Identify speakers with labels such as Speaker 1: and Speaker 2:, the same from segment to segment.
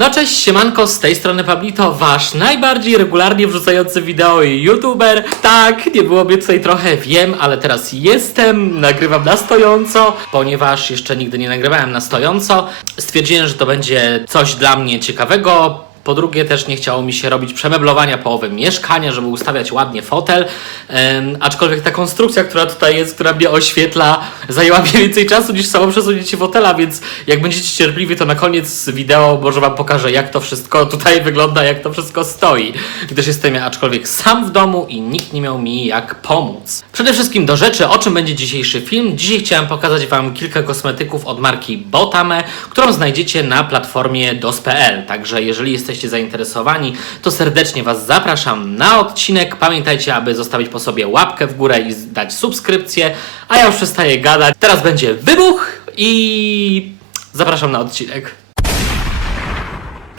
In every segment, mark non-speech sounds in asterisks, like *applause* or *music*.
Speaker 1: No cześć, siemanko, z tej strony Pablito, wasz najbardziej regularnie wrzucający wideo youtuber. Tak, nie było mnie tutaj trochę, wiem, ale teraz jestem, nagrywam na stojąco, ponieważ jeszcze nigdy nie nagrywałem na stojąco. Stwierdziłem, że to będzie coś dla mnie ciekawego. Po drugie, też nie chciało mi się robić przemeblowania połowy mieszkania, żeby ustawiać ładnie fotel. Em, aczkolwiek ta konstrukcja, która tutaj jest, która mnie oświetla, zajęła mi więcej czasu niż samo przesunięcie fotela, więc jak będziecie cierpliwi, to na koniec wideo może Wam pokażę, jak to wszystko tutaj wygląda, jak to wszystko stoi. Gdyż jestem ja aczkolwiek sam w domu i nikt nie miał mi jak pomóc. Przede wszystkim do rzeczy, o czym będzie dzisiejszy film. Dzisiaj chciałem pokazać Wam kilka kosmetyków od marki Botame, którą znajdziecie na platformie dos.pl. Także jeżeli jesteście zainteresowani, to serdecznie Was zapraszam na odcinek. Pamiętajcie, aby zostawić po sobie łapkę w górę i dać subskrypcję. A ja już przestaję gadać. Teraz będzie wybuch i zapraszam na odcinek.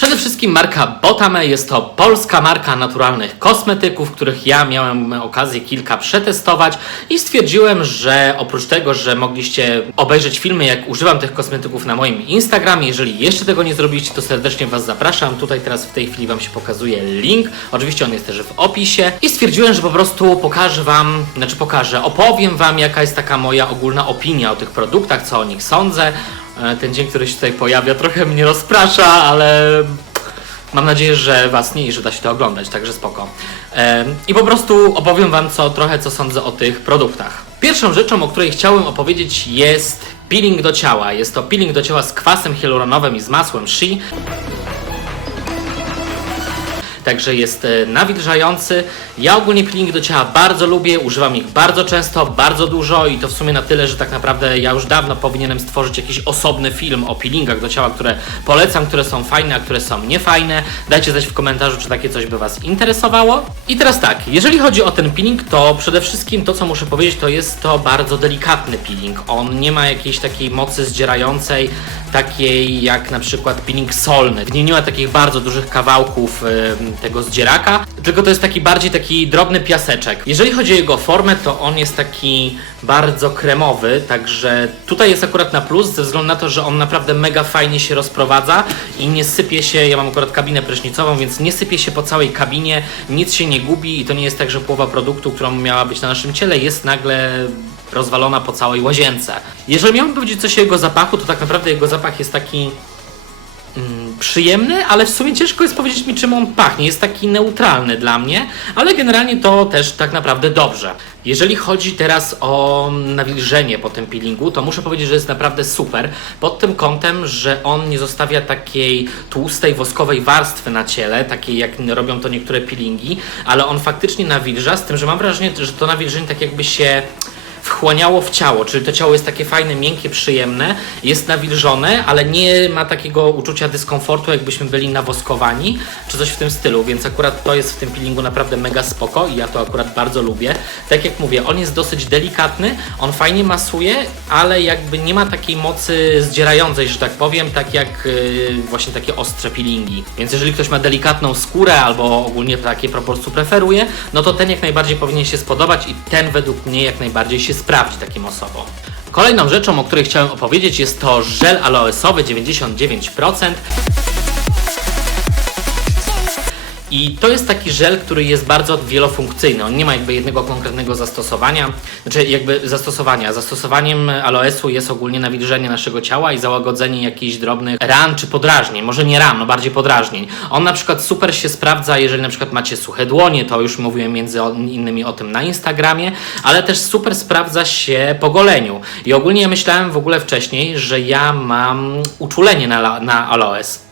Speaker 1: Przede wszystkim marka Botame jest to polska marka naturalnych kosmetyków, których ja miałem okazję kilka przetestować i stwierdziłem, że oprócz tego, że mogliście obejrzeć filmy, jak używam tych kosmetyków na moim Instagramie, jeżeli jeszcze tego nie zrobiliście, to serdecznie Was zapraszam. Tutaj teraz w tej chwili Wam się pokazuje link. Oczywiście on jest też w opisie. I stwierdziłem, że po prostu pokażę Wam, znaczy pokażę, opowiem Wam, jaka jest taka moja ogólna opinia o tych produktach, co o nich sądzę. E, Ten dzień, który się tutaj pojawia, trochę mnie rozprasza, ale mam nadzieję, że Was nie i że da się to oglądać, także spoko. E, I po prostu opowiem Wam co, trochę, co sądzę o tych produktach. Pierwszą rzeczą, o której chciałem opowiedzieć jest peeling do ciała. Jest to peeling do ciała z kwasem hialuronowym i z masłem Shea. Także jest e, nawilżający. Ja ogólnie peelingi do ciała bardzo lubię, używam ich bardzo często, bardzo dużo i to w sumie na tyle, że tak naprawdę ja już dawno powinienem stworzyć jakiś osobny film o peelingach do ciała, które polecam, które są fajne, a które są niefajne. Dajcie znać w komentarzu, czy takie coś by Was interesowało. I teraz tak, jeżeli chodzi o ten peeling, to przede wszystkim to, co muszę powiedzieć, to jest to bardzo delikatny peeling. On nie ma jakiejś takiej mocy zdzierającej, takiej jak na przykład peeling solny. Nie ma takich bardzo dużych kawałków tego zdzieraka, tylko to jest taki bardziej taki drobny piaseczek. Jeżeli chodzi o jego formę, to on jest taki bardzo kremowy, także tutaj jest akurat na plus, ze względu na to, że on naprawdę mega fajnie się rozprowadza i nie sypie się, ja mam akurat kabinę prysznicową, więc nie sypie się po całej kabinie, nic się nie gubi i to nie jest tak, że połowa produktu, którą miała być na naszym ciele jest nagle rozwalona po całej łazience. Jeżeli miałbym powiedzieć coś o jego zapachu, to tak naprawdę jego zapach jest taki mm, przyjemny, ale w sumie ciężko jest powiedzieć mi czym on pachnie. Jest taki neutralny dla mnie, ale generalnie to też tak naprawdę dobrze. Jeżeli chodzi teraz o nawilżenie po tym peelingu, to muszę powiedzieć, że jest naprawdę super pod tym kątem, że on nie zostawia takiej tłustej, woskowej warstwy na ciele, takiej jak robią to niektóre peelingi, ale on faktycznie nawilża, z tym, że mam wrażenie, że to nawilżenie tak jakby się wchłaniało w ciało, czyli to ciało jest takie fajne, miękkie, przyjemne, jest nawilżone, ale nie ma takiego uczucia dyskomfortu, jakbyśmy byli nawoskowani, czy coś w tym stylu, więc akurat to jest w tym peelingu naprawdę mega spoko i ja to akurat bardzo lubię. Tak jak mówię, on jest dosyć delikatny, on fajnie masuje, ale jakby nie ma takiej mocy zdzierającej, że tak powiem, tak jak yy, właśnie takie ostre peelingi. Więc jeżeli ktoś ma delikatną skórę albo ogólnie takie po prostu preferuje, no to ten jak najbardziej powinien się spodobać i ten według mnie jak najbardziej się sprawdzi takim osobom. Kolejną rzeczą, o której chciałem opowiedzieć jest to żel aloesowy 99%. I to jest taki żel, który jest bardzo wielofunkcyjny. On nie ma jakby jednego konkretnego zastosowania, znaczy jakby zastosowania. Zastosowaniem aloesu jest ogólnie nawilżenie naszego ciała i załagodzenie jakichś drobnych ran czy podrażnień. Może nie ran, no bardziej podrażnień. On na przykład super się sprawdza, jeżeli na przykład macie suche dłonie, to już mówiłem między innymi o tym na Instagramie, ale też super sprawdza się po goleniu. I ogólnie ja myślałem w ogóle wcześniej, że ja mam uczulenie na, na aloes.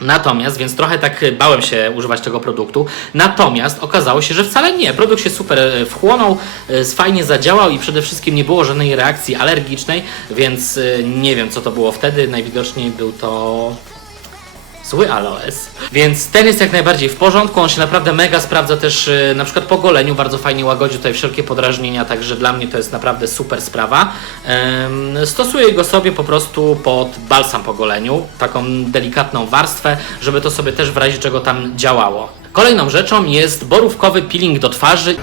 Speaker 1: Natomiast, więc trochę tak bałem się używać tego produktu. Natomiast okazało się, że wcale nie. Produkt się super e, wchłonął, e, fajnie zadziałał i przede wszystkim nie było żadnej reakcji alergicznej, więc e, nie wiem co to było wtedy. Najwidoczniej był to zły aloes. Więc ten jest jak najbardziej w porządku, on się naprawdę mega sprawdza też y, na przykład po goleniu, bardzo fajnie łagodzi tutaj wszelkie podrażnienia, także dla mnie to jest naprawdę super sprawa. Stosuję go sobie po prostu pod balsam po goleniu, taką delikatną warstwę, żeby to sobie też w razie czego tam działało. Kolejną rzeczą jest borówkowy peeling do twarzy.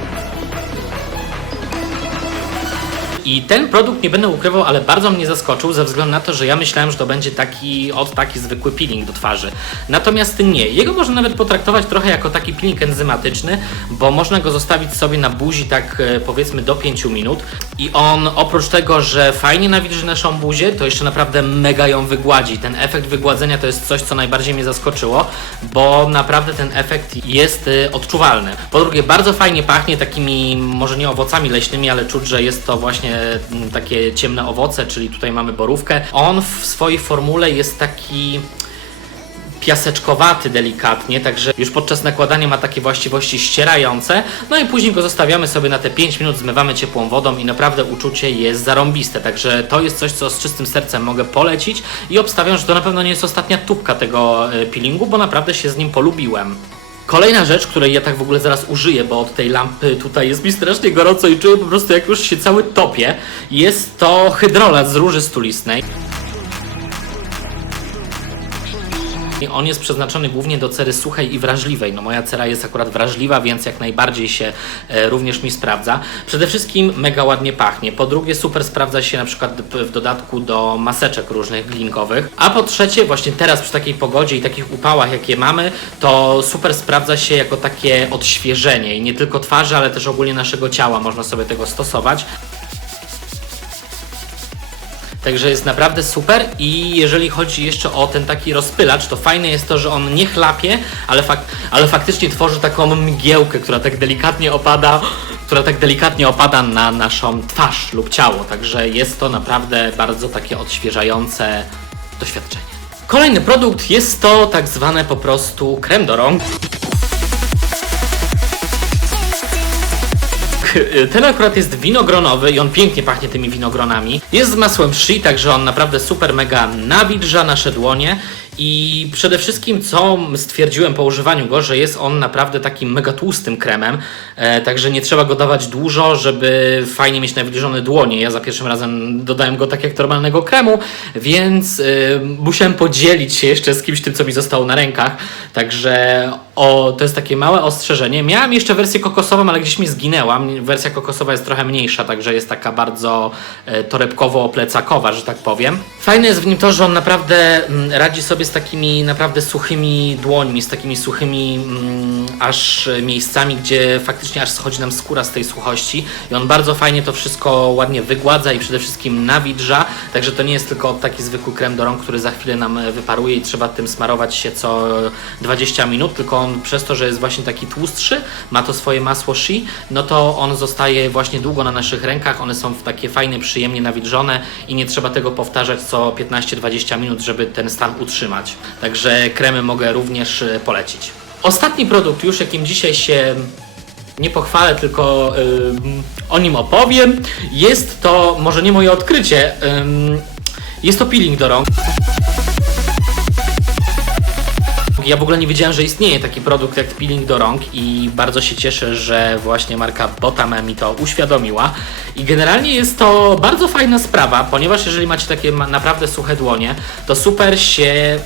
Speaker 1: I ten produkt, nie będę ukrywał, ale bardzo mnie zaskoczył ze względu na to, że ja myślałem, że to będzie taki od taki zwykły peeling do twarzy. Natomiast nie. Jego można nawet potraktować trochę jako taki peeling enzymatyczny, bo można go zostawić sobie na buzi tak e, powiedzmy do 5 minut i on oprócz tego, że fajnie nawilży naszą buzię, to jeszcze naprawdę mega ją wygładzi. Ten efekt wygładzenia to jest coś, co najbardziej mnie zaskoczyło, bo naprawdę ten efekt jest y, odczuwalny. Po drugie, bardzo fajnie pachnie takimi, może nie owocami leśnymi, ale czuć, że jest to właśnie takie ciemne owoce, czyli tutaj mamy borówkę. On w swojej formule jest taki piaseczkowaty delikatnie, także już podczas nakładania ma takie właściwości ścierające, no i później go zostawiamy sobie na te 5 minut, zmywamy ciepłą wodą i naprawdę uczucie jest zarąbiste, także to jest coś, co z czystym sercem mogę polecić i obstawiam, że to na pewno nie jest ostatnia tubka tego e, peelingu, bo naprawdę się z nim polubiłem. Kolejna rzecz, której ja tak w ogóle zaraz użyję, bo od tej lampy tutaj jest mi strasznie gorąco i czuję po prostu jak już się cały topię, jest to hydrolat z róży stulistnej. On jest przeznaczony głównie do cery suchej i wrażliwej. No moja cera jest akurat wrażliwa, więc jak najbardziej się e, również mi sprawdza. Przede wszystkim mega ładnie pachnie. Po drugie super sprawdza się na przykład w dodatku do maseczek różnych glinkowych. A po trzecie właśnie teraz przy takiej pogodzie i takich upałach jakie mamy, to super sprawdza się jako takie odświeżenie i nie tylko twarzy, ale też ogólnie naszego ciała można sobie tego stosować. Także jest naprawdę super i jeżeli chodzi jeszcze o ten taki rozpylacz, to fajne jest to, że on nie chlapie, ale, fak ale faktycznie tworzy taką mgiełkę, która tak delikatnie opada, która tak delikatnie opada na naszą twarz lub ciało. Także jest to naprawdę bardzo takie odświeżające doświadczenie. Kolejny produkt jest to tak zwane po prostu krem do rąk. *laughs* Ten akurat jest winogronowy i on pięknie pachnie tymi winogronami. Jest z masłem shea, także on naprawdę super mega nawilża nasze dłonie. I przede wszystkim, co stwierdziłem po używaniu go, że jest on naprawdę takim mega tłustym kremem, e, także nie trzeba go dawać dużo, żeby fajnie mieć nawilżone dłonie. Ja za pierwszym razem dodałem go tak jak normalnego kremu, więc e, musiałem podzielić się jeszcze z kimś tym, co mi zostało na rękach. Także o, to jest takie małe ostrzeżenie. Miałem jeszcze wersję kokosową, ale gdzieś mi zginęła. Wersja kokosowa jest trochę mniejsza, także jest taka bardzo e, torebkowo-plecakowa, że tak powiem. Fajne jest w nim to, że on naprawdę mm, radzi sobie z takimi naprawdę suchymi dłońmi, z takimi suchymi mm, aż miejscami, gdzie faktycznie aż schodzi nam skóra z tej suchości i on bardzo fajnie to wszystko ładnie wygładza i przede wszystkim nawilża, także to nie jest tylko taki zwykły krem do rąk, który za chwilę nam wyparuje i trzeba tym smarować się co 20 minut, tylko on przez to, że jest właśnie taki tłustszy, ma to swoje masło shea, no to on zostaje właśnie długo na naszych rękach, one są w takie fajne, przyjemnie nawilżone i nie trzeba tego powtarzać co 15-20 minut, żeby ten stan utrzymać. Także kremy mogę również e, polecić. Ostatni produkt już, jakim dzisiaj się nie pochwalę, tylko ym, o nim opowiem. Jest to, może nie moje odkrycie, ym, jest to peeling do rąk. Ja w ogóle nie wiedziałem, że istnieje taki produkt jak peeling do rąk i bardzo się cieszę, że właśnie marka Botame mi to uświadomiła. I generalnie jest to bardzo fajna sprawa, ponieważ jeżeli macie takie naprawdę suche dłonie, to super się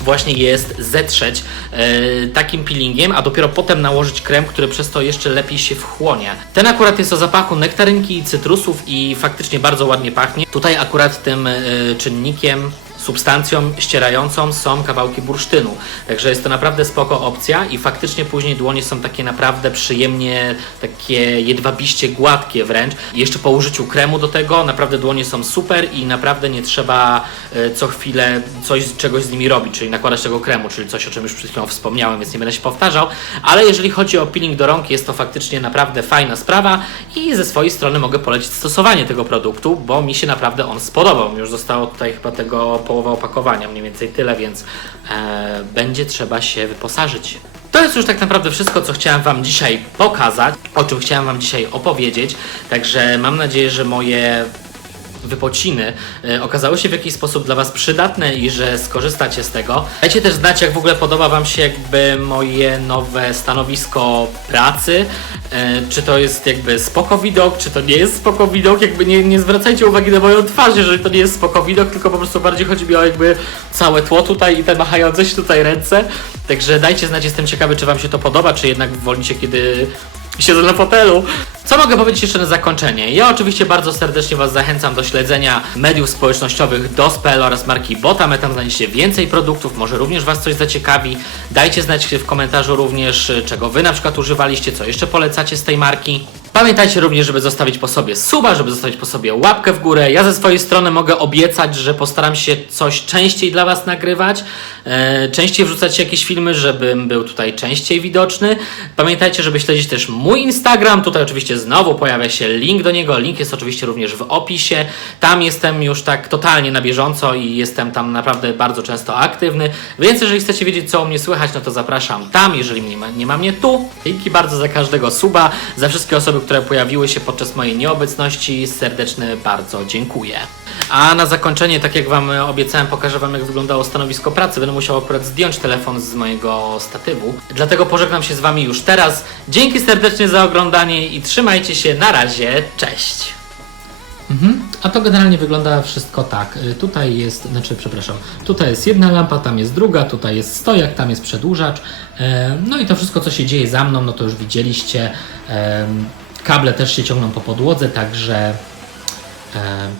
Speaker 1: właśnie jest zetrzeć e, takim peelingiem, a dopiero potem nałożyć krem, który przez to jeszcze lepiej się wchłonie. Ten akurat jest o zapachu nektarynki i cytrusów i faktycznie bardzo ładnie pachnie. Tutaj akurat tym e, czynnikiem substancją ścierającą są kawałki bursztynu. Także jest to naprawdę spoko opcja i faktycznie później dłonie są takie naprawdę przyjemnie, takie jedwabiście gładkie wręcz. Jeszcze po użyciu kremu do tego naprawdę dłonie są super i naprawdę nie trzeba e, co chwilę coś, czegoś z nimi robić, czyli nakładać tego kremu, czyli coś o czym już przed chwilą wspomniałem, więc nie będę się powtarzał. Ale jeżeli chodzi o peeling do rąk, jest to faktycznie naprawdę fajna sprawa i ze swojej strony mogę polecić stosowanie tego produktu, bo mi się naprawdę on spodobał. Już zostało tutaj chyba tego połowa opakowania, mniej więcej tyle, więc e, będzie trzeba się wyposażyć. To jest już tak naprawdę wszystko, co chciałem Wam dzisiaj pokazać, o czym chciałem Wam dzisiaj opowiedzieć. Także mam nadzieję, że moje wypociny e, okazały się w jakiś sposób dla Was przydatne i że skorzystacie z tego. Dajcie też znać, jak w ogóle podoba Wam się jakby moje nowe stanowisko pracy. E, Czy to jest jakby spoko widok, czy to nie jest spoko widok. Jakby nie, nie zwracajcie uwagi na moją twarz, jeżeli to nie jest spoko widok, tylko po prostu bardziej chodzi mi o jakby całe tło tutaj i te machające się tutaj ręce. Także dajcie znać, jestem ciekawy, czy Wam się to podoba, czy jednak wolicie, kiedy siedzę na fotelu. Co mogę powiedzieć jeszcze na zakończenie? Ja oczywiście bardzo serdecznie Was zachęcam do śledzenia mediów społecznościowych DOS.pl oraz marki Bota. Tam znajdziecie więcej produktów, może również Was coś zaciekawi. Dajcie znać w komentarzu również, y, czego Wy na przykład używaliście, co jeszcze polecacie z tej marki. Pamiętajcie również, żeby zostawić po sobie suba, żeby zostawić po sobie łapkę w górę. Ja ze swojej strony mogę obiecać, że postaram się coś częściej dla Was nagrywać, e, częściej wrzucać jakieś filmy, żebym był tutaj częściej widoczny. Pamiętajcie, żeby śledzić też mój Instagram. Tutaj oczywiście znowu pojawia się link do niego. Link jest oczywiście również w opisie. Tam jestem już tak totalnie na bieżąco i jestem tam naprawdę bardzo często aktywny. Więc jeżeli chcecie wiedzieć, co u mnie słychać, no to zapraszam tam, jeżeli nie ma, nie ma mnie tu. Dzięki bardzo za każdego suba, za wszystkie osoby, które pojawiły się podczas mojej nieobecności. Serdeczne bardzo dziękuję. A na zakończenie, tak jak Wam obiecałem, pokażę Wam, jak wyglądało stanowisko pracy. Będę musiał akurat zdjąć telefon z mojego statywu. Dlatego pożegnam się z Wami już teraz. Dzięki serdecznie za oglądanie i trzymajcie się. Na razie. Cześć. Mhm. A to generalnie wygląda wszystko tak. Y, Tutaj jest, znaczy, przepraszam, tutaj jest jedna lampa, tam jest druga, tutaj jest stojak, tam jest przedłużacz. E, No i to wszystko, co się dzieje za mną, no to już widzieliście. Kable też się ciągną po podłodze, także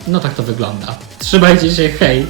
Speaker 1: no tak to wygląda. Trzymajcie się, hej!